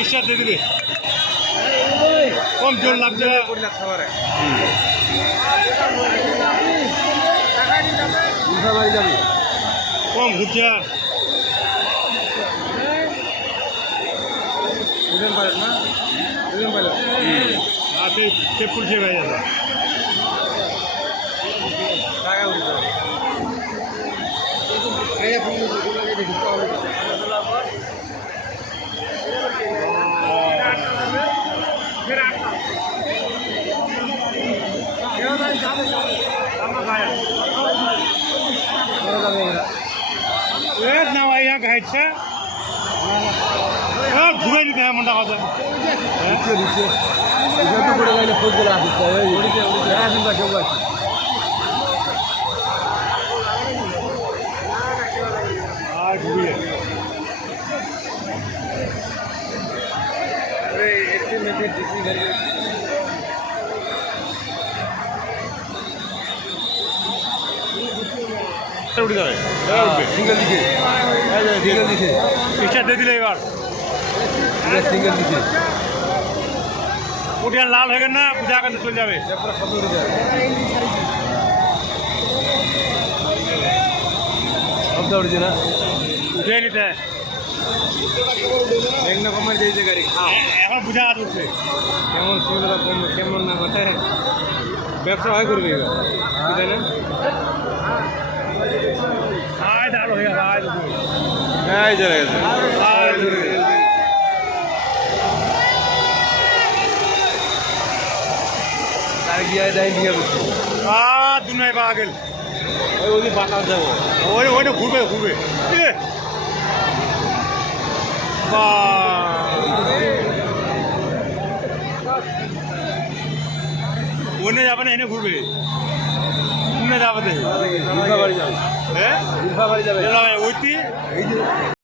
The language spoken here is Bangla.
ইচ্ছা দিয়ে দিবে কম জোর লাগছে কম ঘুরছে পুলছে ভাই ना भाई यहाँ घाटছে ঘুরে দিতে হয় মনটা কথা ঘুরিয়ে উঠে যাবে সিঙ্গেল দিকে সিঙ্গেল দিকে ইচ্ছা দিয়ে দিলে এবার সিঙ্গেল দিকে উঠে লাল হয়ে গেল না পূজা করতে চলে যাবে শব্দ উঠছে না উঠে নিতে এক রকমের দিয়েছে গাড়ি এখন পূজা উঠছে কেমন সিঙ্গেল কেমন না কথা ব্যবসা হয় করবে তাই না আয় দাঁড়ো হয়ে গেছে আয় চলে গেছে আয় চলে গেছে তার গিয়ে যাই দিয়ে বসে দুনাই পা গেল ওই বাঁকা যাবো ওইটা ঘুরবে ঘুরবে ওনে যাবে না এনে ঘুরবে যাবে হ্যাঁ ওইটি